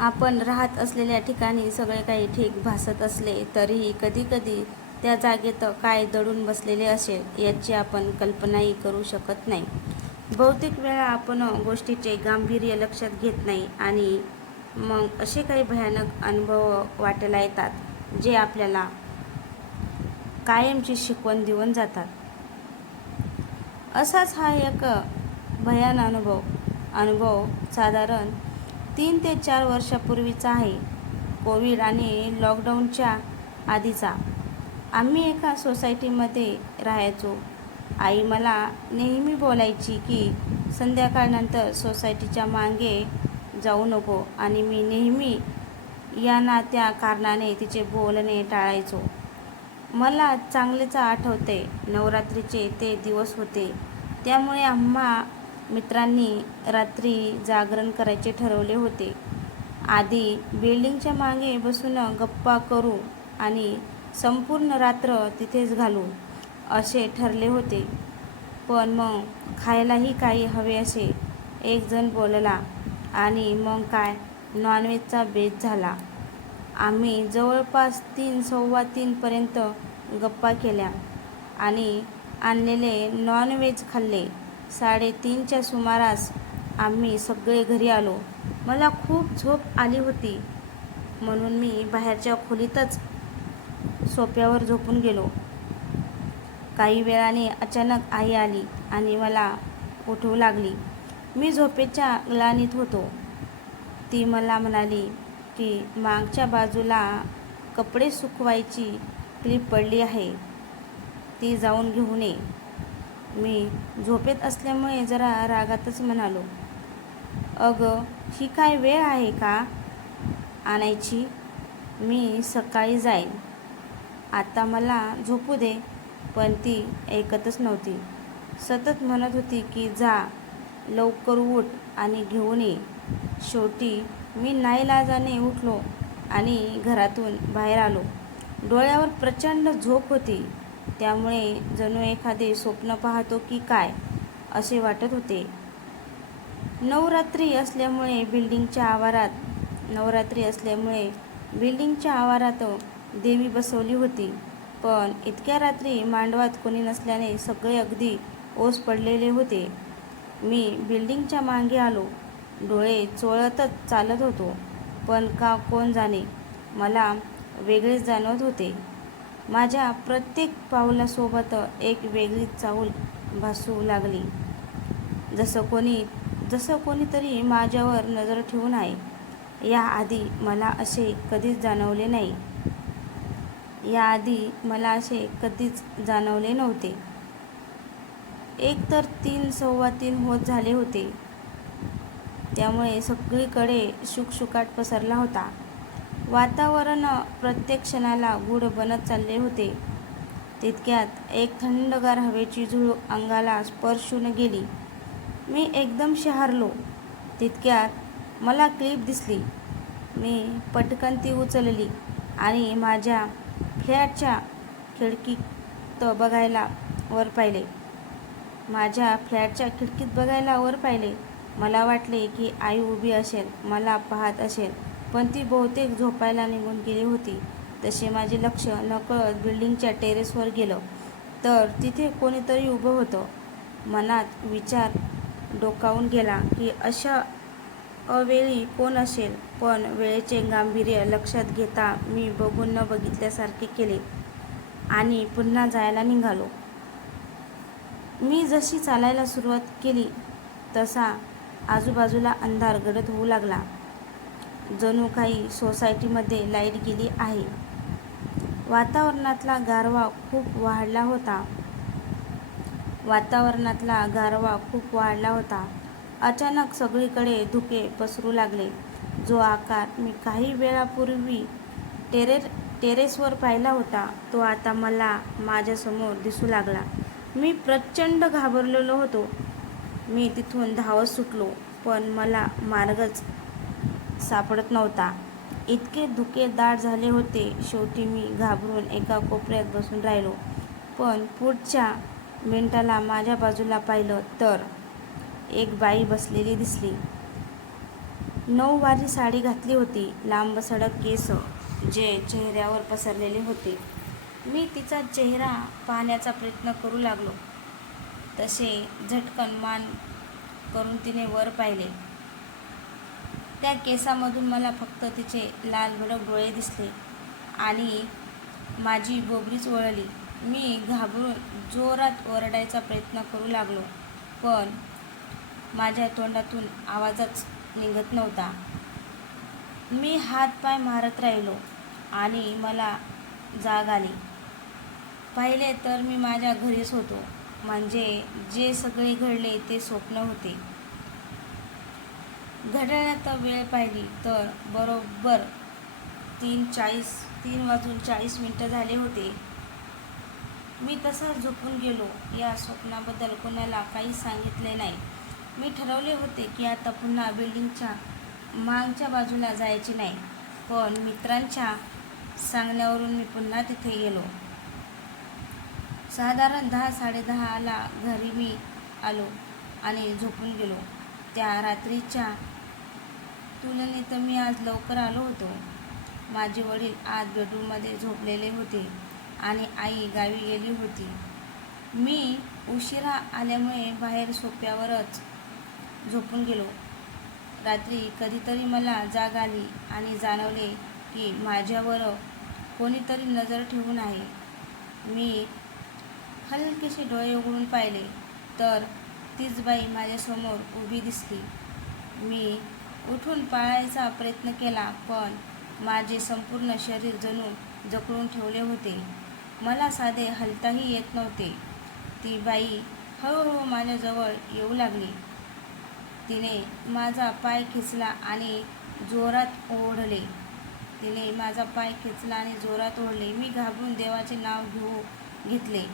आपण राहत असलेल्या ठिकाणी सगळे काही ठीक भासत असले तरीही कधीकधी त्या जागेत काय दडून बसलेले असेल याची आपण कल्पनाही करू शकत नाही. बहुतेक वेळा आपण गोष्टीचे गांभीर्य लक्षात घेत नाही आणि मग असे काही भयानक अनुभव वाटायला येतात जे आपल्याला कायमची शिकवण देऊन जातात. असाच हा एक भयान अनुभव साधारण 3 ते 4 वर्षापूर्वीचा आहे. कोविड आणि लॉकडाऊनच्या आधीचा. आम्ही एका सोसायटीमध्ये राहायचो. आई मला नेहमी बोलायची की संध्याकाळनंतर सोसायटीच्या मागे जाऊ नको आणि मी नेहमी या ना त्या कारणाने तिचे बोलणे टाळायचो. मला चांगलेच आठवते, नवरात्रीचे ते दिवस होते. त्यामुळे आम्हा मित्रांनी रात्री जागरण करायचे ठरवले होते. आधी बिल्डिंगच्या मागे बसून गप्पा करू आणि संपूर्ण रात्र तिथेच घालू असे ठरले होते. पण मग खायलाही काही हवे असे एक जण बोलला आणि मग काय नॉनव्हेजचा बेत झाला. आम्ही जवळपास 3:15 पर्यंत गप्पा केल्या आणि आणलेले नॉनव्हेज खाल्ले. 3:30च्या सुमारास आम्ही सगळे घरी आलो. मला खूप झोप आली होती म्हणून मी बाहेरच्या खोलीतच सोफ्यावर झोपून गेलो. काही वेळाने अचानक आई आली आणि मला उठवू लागली. मी झोपेच्या ग्लानीत होतो. ती मला म्हणाली की मागच्या बाजूला कपडे सुकवायची क्लिप पडली आहे, ती जाऊन घेऊन ये. मी झोपेत असल्यामुळे जरा रागातच म्हणालो, अगं ही काय वेळ आहे का आणायची? मी सकाळी जाईन, आता मला झोपू दे. पण ती ऐकतच नव्हती. सतत म्हणत होती की जा लवकर उठ आणि घेऊन ये. शेवटी मी नाईलाजाने उठलो आणि घरातून बाहेर आलो. डोळ्यावर प्रचंड झोप होती, त्यामुळे जणू एखादे स्वप्न पाहतो की काय असे वाटत होते. नवरात्री असल्यामुळे बिल्डिंगच्या आवारात देवी बसवली होती. पण इतक्या रात्री मांडवात कोणी नसल्याने सगळे अगदी ओस पडलेले होते. मी बिल्डिंगच्या मागे आलो. डोळे चोळतच चालत होतो. पण का कोण जाणे मला वेगळेच जाणवत होते. माझ्या प्रत्येक पावलासोबत एक वेगळीच चाहूल भासू लागली, जसं कोणीतरी माझ्यावर नजर ठेवून आहे. याआधी मला असे कधीच जाणवले नव्हते. एकतर 3:15 होत झाले होते, त्यामुळे सगळीकडे शुकशुकाट पसरला होता. वातावरण प्रत्येक क्षणाला गूढ बनत चालले होते. तितक्यात एक थंडगार हवेची झुळूक अंगाला स्पर्शून गेली. मी एकदम शहारलो. तितक्यात मला क्लिप दिसली. मी पटकन ती उचलली आणि माझ्या फ्लॅटच्या खिडकीत बघायला वर पाहिले. मला वाटले की आई उभी असेल, मला पाहत असेल, पण ती बहुतेक झोपायला निघून गेली होती. तसे माझे लक्ष नकळत बिल्डिंगच्या टेरेसवर गेलं तर तिथे कोणीतरी उभं होतं. मनात विचार डोकावून गेला की अशा अवेळी कोण असेल, पण वेळेचे गांभीर्य लक्षात घेता मी बघून न बघितल्यासारखे केले आणि पुन्हा जायला निघालो. मी जशी चालायला सुरुवात केली तसा आजूबाजूला अंधार गडद होऊ लागला. जणू काही सोसायटीमध्ये लाईट गेली आहे. वातावरणातला गारवा खूप वाढला होता. अचानक सगळीकडे धुके पसरू लागले. जो आकार मी काही वेळापूर्वी टेरेसवर पाहिला होता तो आता मला माझ्यासमोर दिसू लागला. मी प्रचंड घाबरलेलो होतो. मी तिथून धावत सुटलो, पण मला मार्गच सापडत नव्हता. इतके धुके दाट झाले होते. शेवटी मी घाबरून एका कोपऱ्यात बसून राहिलो. पण पुढच्या मिनिटाला माझ्या बाजूला पाहिलं तर एक बाई बसलेली दिसली. नऊवारी साडी घातली होती. लांब सडक केस जे चेहऱ्यावर पसरलेले होते. मी तिचा चेहरा पाहण्याचा प्रयत्न करू लागलो. तसे झटकन मान करून तिने वर पाहिले. त्या केसामधून मला फक्त तिचे लाल भडक डोळे दिसले आणि माझी बोबरीच वळली. मी घाबरून जोरात ओरडायचा प्रयत्न करू लागलो, पण माझ्या तोंडातून आवाजच निघत नव्हता. मी हात-पाय मारत राहिलो आणि मला जाग आली. पाहिले तर मी माझ्या घरीच होतो. म्हणजे जे सगळे घडले ते स्वप्न होते. घड्याळात वेळ पाहिली तर बरोबर 3:40 झाले होते. मी तसाच झोपून गेलो. या स्वप्नाबद्दल कोणाला काही सांगितले नाही. मी ठरवले होते की आता पुन्हा बिल्डिंगच्या मागच्या बाजूला जायचे नाही. पण मित्रांच्या सांगण्यावरून मी पुन्हा तिथे गेलो. साधारण 10-10:30ला घरी मी आलो आणि झोपून गेलो. त्या रात्रीच्या तुलनेत मी आज लवकर आलो होतो. माझे वडील आत बेडरूममध्ये झोपलेले होते आणि आई गावी गेली होती. मी उशिरा आल्यामुळे बाहेर सोफ्यावरच झोपून गेलो. रात्री कधीतरी मला जाग आली आणि जाणवले की माझ्यावर कोणीतरी नजर ठेवून आहे. मी हलकेसे डोळे उघडून पाहिले तर तीच बाई माझ्यासमोर उभी दिसली. मी उठून पळायचा प्रयत्न केला, पण माझे संपूर्ण शरीर जणू जखडून ठेवले होते. मला साधे हलताही येत नव्हते. ती बाई हळूहळू माझ्याजवळ येऊ लागली. तिने माझा पाय खेचला आणि जोरात ओढले. मी घाबरून देवाचे नाव घेतले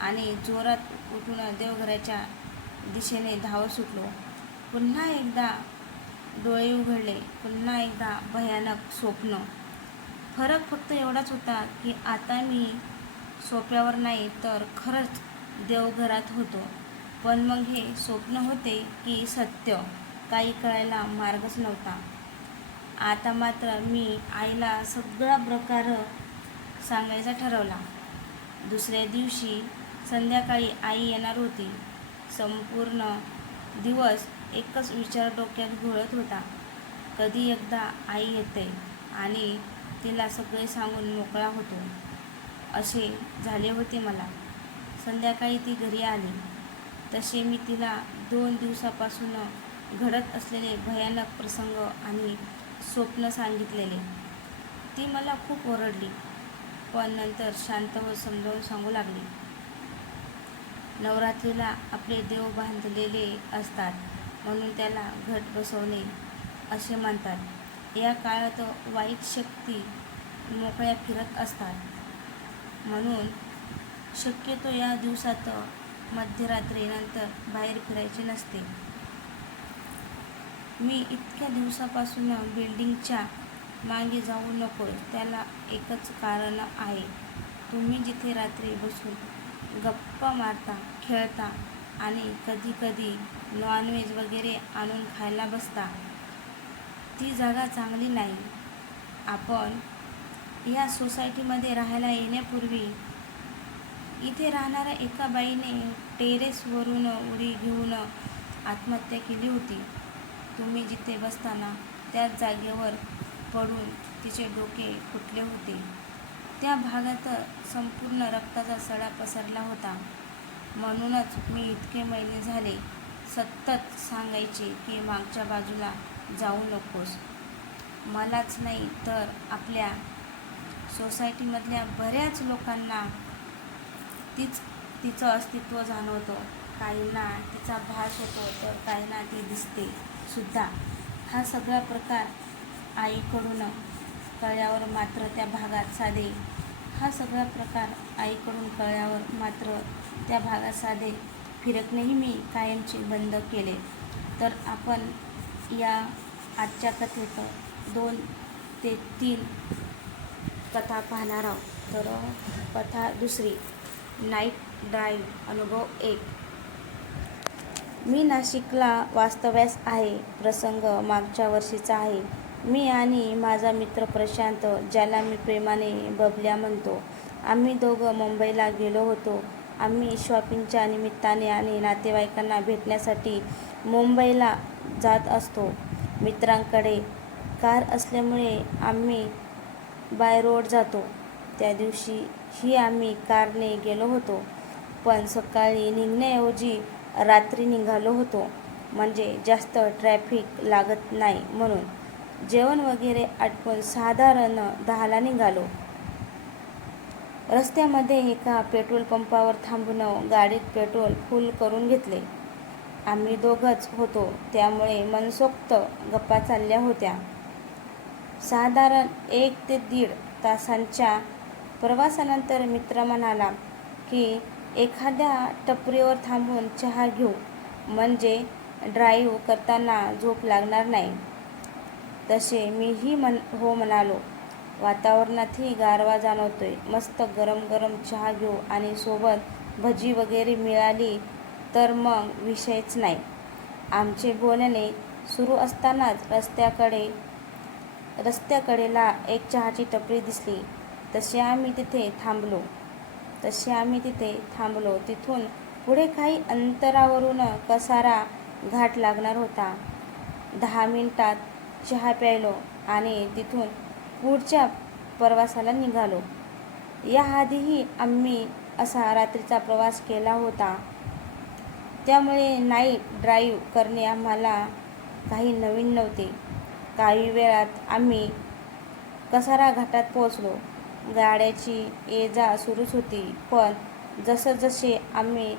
आणि जोरात उठून देवघराच्या दिशेने धावत सुटलो. पुन्हा एकदा डोळे उघडले. पुन्हा एकदा भयानक स्वप्न. फरक फक्त एवढाच होता की आता मी सोफ्यावर नाही तर खरंच देवघरात होतो. पण मग हे स्वप्न होते की सत्य, काही कळायला मार्गच नव्हता. आता मात्र मी आईला सगळा प्रकार सांगायचा ठरवला. दुसऱ्या दिवशी संध्याकाळी आई येणार होती. संपूर्ण दिवस एकच विचार डोक्यात घोळत होता. कधी एकदा आई येते आणि तिला सगळे सांगून मोकळा होतो, असे झाले होते मला. संध्याकाळी ती घरी आली तसे मी तिला 2 दिवसापासून घडत असलेले भयानक प्रसंग आणि स्वप्न सांगितलेले. ती मला खूप ओरडली, पण नंतर शांत व समजावून सांगू लागली. नवरात्रीला आपले देव बांधलेले असतात म्हणून त्याला घट बसवणे असे म्हणतात. या काळात वाईट शक्ती मोकळ्या फिरत असतात. म्हणून शक्यतो या दिवसात मध्यरात्रीनंतर बाहेर फिरायचे नसते. मी इतक्या दिवसापासून बिल्डिंगच्या मागे जाऊ नको, त्याला एकच कारण आहे. तुम्ही जिथे रात्री बसून गप्पा मारता, खेळता आणि कधीकधी नॉनव्हेज वगैरे आणून खायला बसता, ती जागा चांगली नाही. आपण या सोसायटीमध्ये राहायला येण्यापूर्वी इथे राहणाऱ्या एका बाईने टेरेसवरून उडी घेऊन आत्महत्या केली होती. तुम्ही जिथे बसताना त्याच जागेवर पडून तिचे डोके फुटले होते. त्या भागात संपूर्ण रक्ताचा सडा पसरला होता. म्हणूनच मी इतके महिने झाले सतत सांगायचे की मागच्या बाजूला जाऊ नकोस. मलाच नाही तर आपल्या सोसायटीमधल्या बऱ्याच लोकांना तिचं अस्तित्व जाणवतं. काहींना तिचा भास होतो तर काहींना ती दिसते सुद्धा. हा सगळा प्रकार आईकडून कळल्यावर मात्र त्या भागात साधे फिरकणेही मी कायमचे बंद केले. तर आपण या आजच्या कथेत 2 ते 3 कथा पाहणार आहोत. तर कथा दुसरी, नाईट ड्राईव्ह अनुभव 1. मी नाशिकला वास्तव्यास आहे. प्रसंग मागच्या वर्षीचा आहे. मी आणि माझा मित्र प्रशांत, ज्याला मी प्रेमाने बबल्या म्हणतो, आम्ही दोघं मुंबईला गेलो होतो. आम्ही शॉपिंगच्या निमित्ताने आणि नातेवाईकांना भेटण्यासाठी मुंबईला जात असतो. मित्रांकडे कार असल्यामुळे आम्ही बाय रोड जातो. त्या दिवशीही आम्ही कारने गेलो होतो, पण सकाळी निघण्याऐवजी रात्री निघालो होतो, म्हणजे जास्त ट्रॅफिक लागत नाही म्हणून. जेवण वगैरे आटपून साधारण 10ला निघालो. रस्त्यामध्ये एका पेट्रोल पंपावर थांबून गाडीत पेट्रोल फुल करून घेतले. आम्ही दोघंच होतो, त्यामुळे मनसोक्त गप्पा चालल्या होत्या. साधारण 1 ते 1.5 तासांच्या प्रवासानंतर मित्र म्हणाला की एखाद्या टपरीवर थांबून चहा घेऊ, म्हणजे ड्राईव्ह करताना झोप लागणार नाही. तसे मीही हो म्हणालो. वातावरणातही गारवा जाणवतोय. मस्त गरम गरम चहा घेऊ आणि सोबत भजी वगैरे मिळाली तर मग विषयच नाही. आमचे बोलणे सुरू असतानाच रस्त्याकडेला एक चहाची टपरी दिसली. तसे आम्ही तिथे थांबलो. तिथून पुढे काही अंतरावरून कसारा घाट लागणार होता. 10 मिनिटात चहा प्यायलो आणि तिथून पुढच्या प्रवासाला निघालो. याआधीही आम्ही असा रात्रीचा प्रवास केला होता, त्यामुळे नाईट ड्राईव्ह करणे आम्हाला काही नवीन नव्हते. काही वेळात आम्ही कसारा घाटात पोहोचलो. गाड्याची ये-जा सुरूच होती, पण जसजसे आम्ही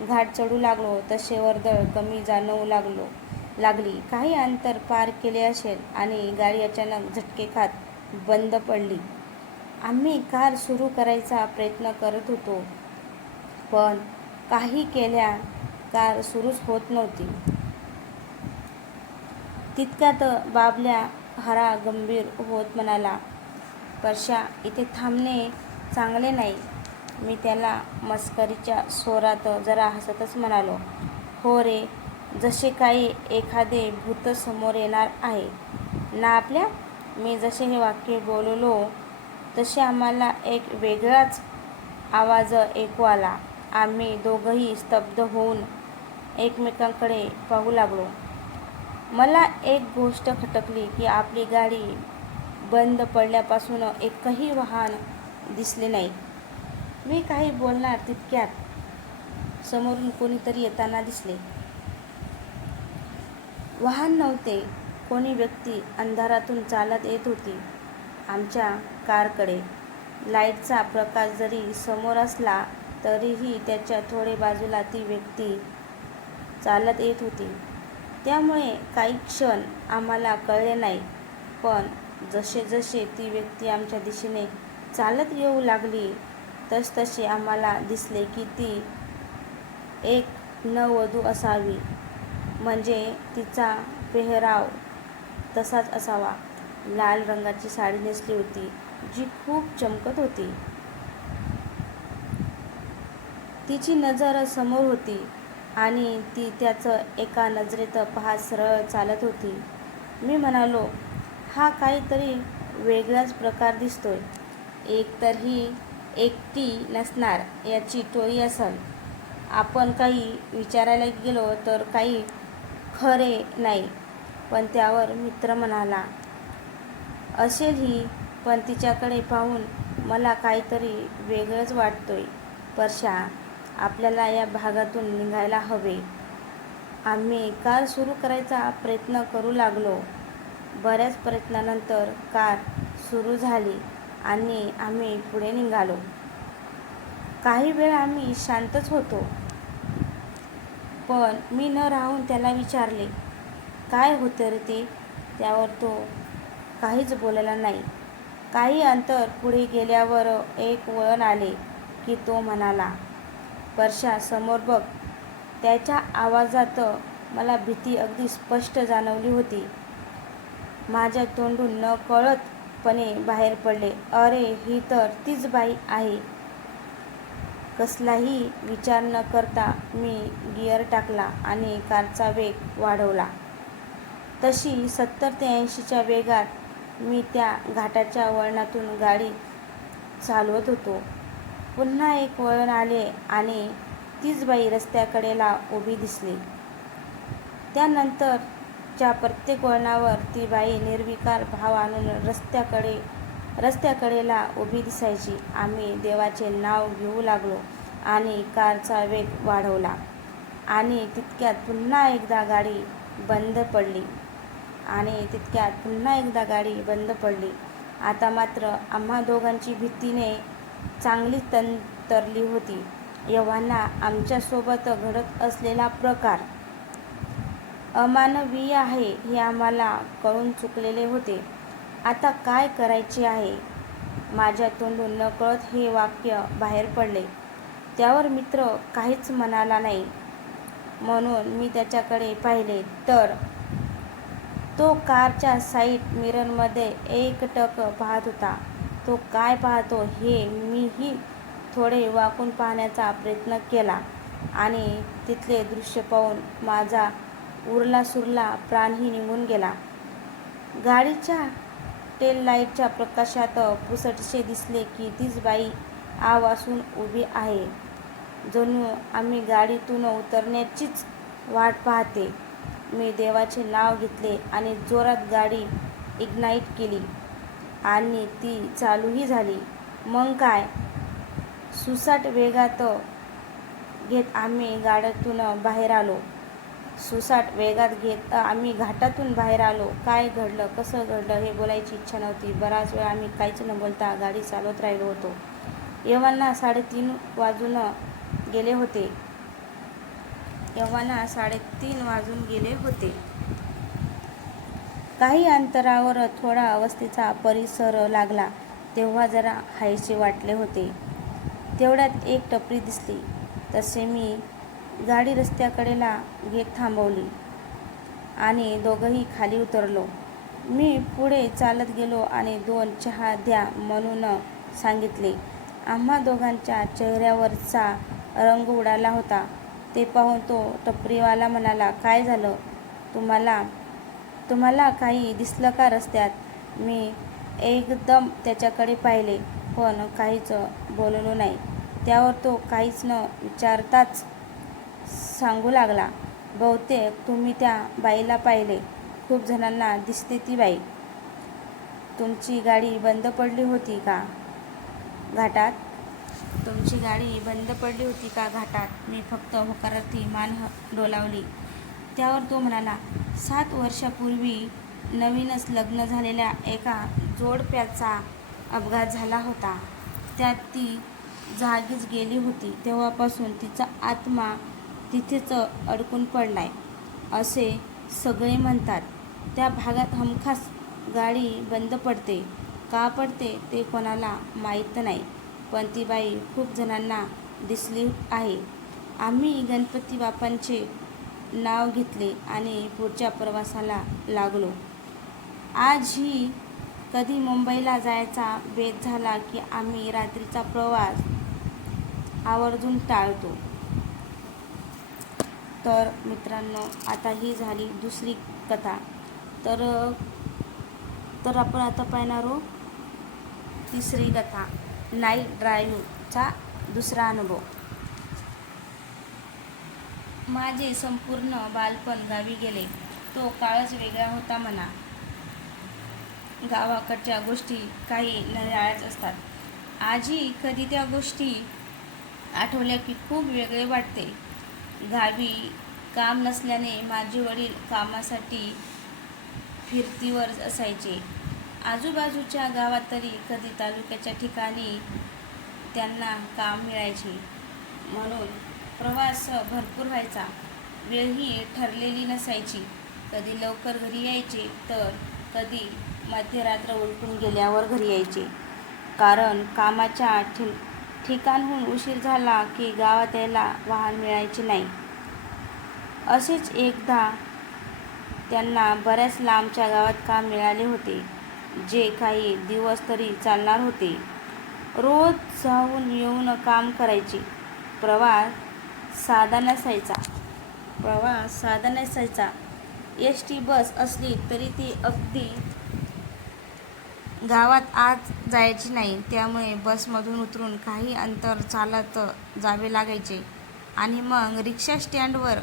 घाट चढू लागलो तसे वर्दळ कमी जाणवू लागली. काही अंतर पार केले असेल आणि गाडी अचानक झटके खात बंद पडली. आम्ही कार सुरू करायचा प्रयत्न करत होतो, पण काही केल्या कार सुरूच होत नव्हती. तितक्यात बाबल्या हरा गंभीर होत म्हणाला, परश्या, इथे थांबणे चांगले नाही. मी त्याला मस्करीच्या स्वरात जरा हसतच म्हणालो, हो रे, जसे काही एखादे भूत समोर येणार आहे ना आपल्या. मी जसे हे वाक्य बोललो तसे आम्हाला एक वेगळाच आवाज ऐकू आला. आम्ही दोघंही स्तब्ध होऊन एकमेकांकडे पाहू लागलो. मला एक गोष्ट खटकली की आपली गाडी बंद पडल्यापासून एकही वाहन दिसले नाही. मी काही बोलणार तितक्यात समोरून कोणीतरी येताना दिसले. वाहन नव्हते, कोणी व्यक्ती अंधारातून चालत येत होती आमच्या कारकडे. लाईटचा प्रकाश जरी समोर असला तरीही त्याच्या थोडे बाजूला ती व्यक्ती चालत येत होती. त्यामुळे काही क्षण आम्हाला कळले नाही, पण जसजसे ती व्यक्ती आमच्या दिशेने चालत येऊ लागली तसतसे आम्हाला दिसले की ती एक नववधू असावी, म्हणजे तिचा पेहराव तसाच असावा. लाल रंगाची साडी नेसली होती, जी खूप चमकत होती. तिची नजर समोर होती आणि ती त्याचं एका नजरेत पाहत सरळ चालत होती. मी म्हणालो, हा काहीतरी वेगळाच प्रकार दिसतोय. एकतर ही एकटी नसणार, याची टोळी असेल. आपण काही विचारायला गेलो तर काही खरे नाही. पण त्यावर मित्र म्हणाला, असेल ही, पण तिच्याकडे पाहून मला काहीतरी वेगळंच वाटतोय. परश्या, आपल्याला या भागातून निघायला हवे. आम्ही कार सुरू करायचा प्रयत्न करू लागलो. बऱ्याच प्रयत्नानंतर कार सुरू झाली आणि आम्ही पुढे निघालो. काही वेळ आम्ही शांतच होतो, पण मी न राहून त्याला विचारले, काय होतं रे ते? त्यावर तो काहीच बोलला नाही. काही अंतर पुढे गेल्यावर एक वळण आले की तो म्हणाला, परश्या, समोर बघ. त्याच्या आवाजात मला भीती अगदी स्पष्ट जाणवली होती. माझ्या तोंडून नकळतपणे बाहेर पडले, अरे, ही तर तीच बाई आहे. कसलाही विचार न करता मी गिअर टाकला आणि कारचा वेग वाढवला. तशी 70 ते 80च्या वेगात मी त्या घाटाच्या वळणातून गाडी चालवत होतो. पुन्हा एक वळण आले आणि तीच बाई रस्त्याकडेला उभी दिसली. त्यानंतरच्या प्रत्येक वळणावर ती बाई निर्विकार भाव आणून रस्त्याकडेला उभी दिसायची. आम्ही देवाचे नाव घेऊ लागलो आणि कारचा वेग वाढवला आणि तितक्यात पुन्हा एकदा गाडी बंद पडली. आता मात्र आम्हा दोघांची भीतीने चांगली तंत्रली होती. एव्हाना आमच्यासोबत घडत असलेला प्रकार अमानवीय आहे हे आम्हाला कळून चुकलेले होते. आता काय करायचे आहे? माझ्या तोंडून नकळत हे वाक्य बाहेर पडले. त्यावर मित्र काहीच म्हणाला नाही. म्हणून मी त्याच्याकडे पाहिले तर तो कारच्या साईड मिररमध्ये एकटक पाहत होता. तो काय पाहतो हे मीही थोडे वाकून पाहण्याचा प्रयत्न केला आणि तिथले दृश्य पाहून माझा उरलासुरला प्राणही निघून गेला. गाडीच्या टेललाईटच्या प्रकाशात पुसटसे दिसले की तीच बाई आवासून उभी आहे. जणू आम्ही गाडीतून उतरण्याचीच वाट पाहते. मी देवाचे नाव घेतले आणि जोरात गाडी इग्नाईट केली आणि ती चालूही झाली. मग काय, सुसाट वेगात घेत आम्ही घाटातून बाहेर आलो. काय घडलं, कसं घडलं हे बोलायची इच्छा नव्हती. बराच वेळ आम्ही काहीच न बोलता गाडी चालवत राहिलो होतो. एव्हाना 3:30 वाजून गेले होते. काही अंतरावर थोडा वस्तीचा परिसर लागला तेव्हा जरा हायसे वाटले होते. तेवढ्यात एक टपरी दिसली. तसे मी गाडी रस्त्याकडेला घेत थांबवली आणि दोघंही खाली उतरलो. मी पुढे चालत गेलो आणि 2 चहा द्या म्हणून सांगितले. आम्हा दोघांच्या चेहऱ्यावरचा रंग उडाला होता. ते पाहून तो टपरीवाला म्हणाला, काय झालं? तुम्हाला काही दिसलं का रस्त्यात? मी एकदम त्याच्याकडे पाहिले पण काहीच बोललो नाही. त्यावर तो काहीच न विचारताच सांगू लागला, बहुतेक तुम्ही त्या बाईला पाहिले. खूप जणांना दिसते ती बाई. तुमची गाडी बंद पडली होती का घाटात? मी फक्त होकारार्थी मान डोलावली. त्यावर तो म्हणाला, 7 वर्षापूर्वी नवीनच लग्न झालेल्या एका जोडप्याचा अपघात झाला होता. त्यात ती जागीच गेली होती. तेव्हापासून तिचा आत्मा तिथेच अडकून पडलाय असे सगळे म्हणतात. त्या भागात हमखास गाडी बंद पडते. का पडते ते कोणाला माहीत नाही, पण ती बाई खूप जणांना दिसली आहे. आम्ही गणपती बाप्पांचे नाव घेतले आणि पुढच्या प्रवासाला लागलो. आजही कधी मुंबईला जायचा बेत झाला की आम्ही रात्रीचा प्रवास आवर्जून टाळतो. तर मित्रांनो, आता ही झाली दुसरी कथा. तर आपण आता पाहणार आहोत तिसरी कथा, नाईट ड्राईव्हचा दुसरा अनुभव. माझे संपूर्ण बालपण गावी गेले. तो काळच वेगळा होता म्हणा. गावाकडच्या गोष्टी काही निराळ्याच असतात. आजही कधी त्या गोष्टी आठवल्या की खूप वेगळे वाटते. गावी काम नसल्याने माझे वडील कामासाठी फिरतीवर असायचे. आजूबाजूच्या गावात तरी कधी तालुक्याच्या ठिकाणी त्यांना काम मिळायचे. म्हणून प्रवास भरपूर व्हायचा. वेळही ठरलेली नसायची. कधी लवकर घरी यायचे तर कधी मध्यरात्र उलटून गेल्यावर घरी यायचे. कारण कामाच्या ठिकाणहून उशीर झाला की गावात यायला वाहन मिळायचे नाही. असेच एकदा त्यांना बऱ्याच लांबच्या गावात काम मिळाले होते, जे काही दिवस तरी चालणार होते. रोज जाऊन येऊन काम करायचे. प्रवास साधा नसायचा. एस टी बस असली तरी ती अगदी गावात आत जायची नाही. त्यामुळे बसमधून उतरून काही अंतर चालत जावे लागायचे आणि मग रिक्षा स्टँडवर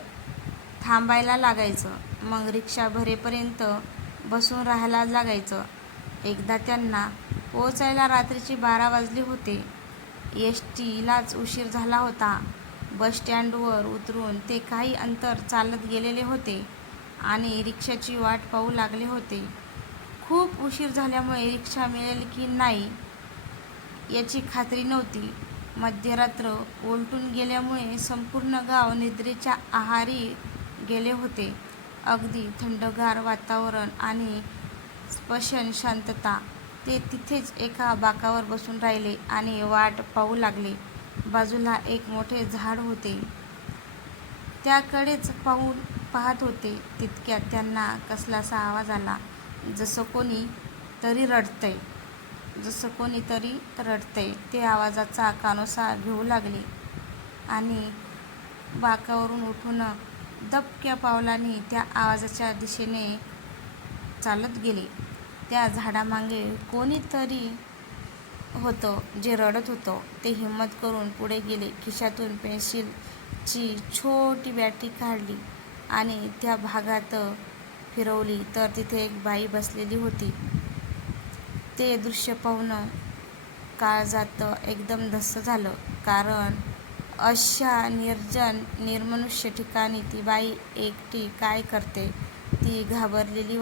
थांबायला लागायचं. मग रिक्षा भरेपर्यंत बसून राहायला लागायचं. एकदा त्यांना पोहोचायला रात्रीचे 12 वाजले होते. एस टीलाच उशीर झाला होता. बस स्टँडवर उतरून ते काही अंतर चालत गेलेले होते आणि रिक्षाची वाट पाहू लागले होते. खूप उशीर झाल्यामुळे रिक्षा मिळेल की नाही याची खात्री नव्हती. मध्यरात्र उलटून गेल्यामुळे संपूर्ण गाव निद्रेच्या आहारी गेले होते. अगदी थंडगार वातावरण आणि स्पशन शांतता. ते तिथेच एका बाकावर बसून राहिले आणि वाट पाहू लागले. बाजूला एक मोठे झाड होते. त्याकडेच पाहत होते. तितक्यात त्यांना कसलासा आवाज आला. जसं कोणी तरी रडतंय. ते आवाजाचा कानोसा घेऊ लागले आणि बाकावरून उठून दबक्या पावलांनी त्या आवाजाच्या दिशेने चालत गेले. त्या झाडामागे कोणीतरी होतं जे रडत होतं. ते हिम्मत करून पुढे गेले. खिशातून पेन्सिलची छोटी बॅटरी काढली आणि त्या भागात फिरवली तर तिथे एक बाई बसलेली होती. ते दृश्य पाहून काळजात एकदम धस्स झालं. कारण अशा निर्जन निर्मनुष्य ठिकाणी ती बाई एकटी काय करते? ती घाबरलेली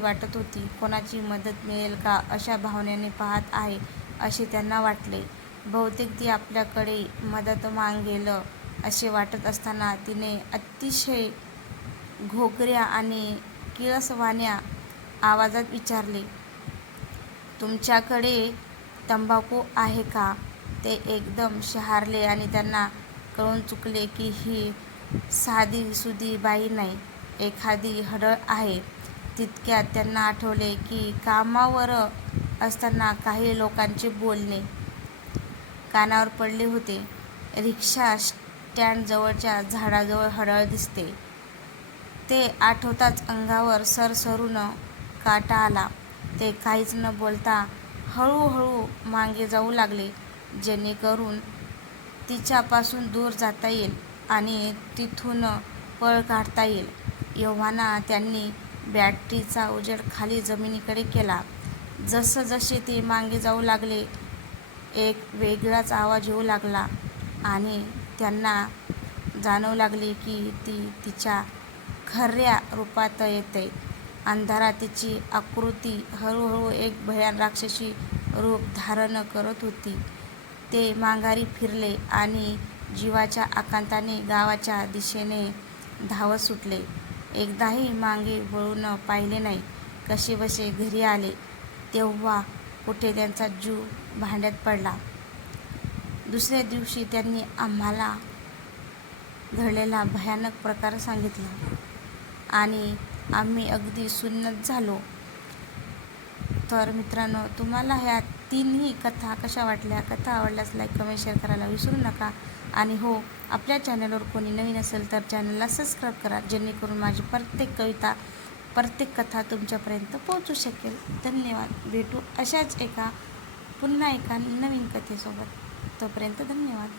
वाटत होती. कोणाची मदत मिळेल का अशा भावनेने पाहत आहे असे त्यांना वाटले. बहुतेक ती आपल्याकडे मदत मागेल असे वाटत असताना तिने अतिशय घोगऱ्या आणि किळसवाण्या आवाजात विचारले, तुमच्याकडे तंबाखू आहे का? ते एकदम शहारले आणि त्यांना कळून चुकले की ही साधीसुधी बाई नाही, एखादी हडळ आहे. तितक्यात त्यांना आठवले की कामावर असताना काही लोकांचे बोलणे कानावर पडले होते. रिक्षा स्टँडजवळच्या झाडाजवळ हडळ दिसते. ते आठवताच अंगावर सरसरून काटा आला. ते काहीच न बोलता हळूहळू मागे जाऊ लागले जेणेकरून तिच्यापासून दूर जाता येईल आणि तिथून पळ काढता येईल. एव्हाना त्यांनी बॅटरीचा उजेड खाली जमिनीकडे केला. जसजसे ते मागे जाऊ लागले एक वेगळाच आवाज येऊ लागला आणि त्यांना जाणवू लागले की ती तिच्या खऱ्या रूपात येते. अंधारात तिची आकृती हळूहळू एक भयान राक्षसी रूप धारण करत होती. ते माघारी फिरले आणि जीवाच्या आकांताने गावाच्या दिशेने धावत सुटले. एकदाही मागे वळून पाहिले नाही. कसेबसे घरी आले तेव्हा कुठे त्यांचा जीव भांड्यात पडला. दुसऱ्या दिवशी त्यांनी आम्हाला घडलेला भयानक प्रकार सांगितला आणि आम्ही अगदी सुन्नत झालो. तर मित्रांनो, तुम्हाला ह्या तीनही कथा कशा वाटल्या? कथा आवडल्यास लाईक, कमेंट, शेअर करायला विसरू नका. आणि हो, आपल्या चॅनलवर कोणी नवीन असेल तर चॅनलला सबस्क्राईब करा जेणेकरून माझी प्रत्येक कविता, प्रत्येक कथा तुमच्यापर्यंत पोहोचू शकेल. धन्यवाद. भेटू अशाच पुन्हा एका नवीन कथेसोबत. तोपर्यंत धन्यवाद.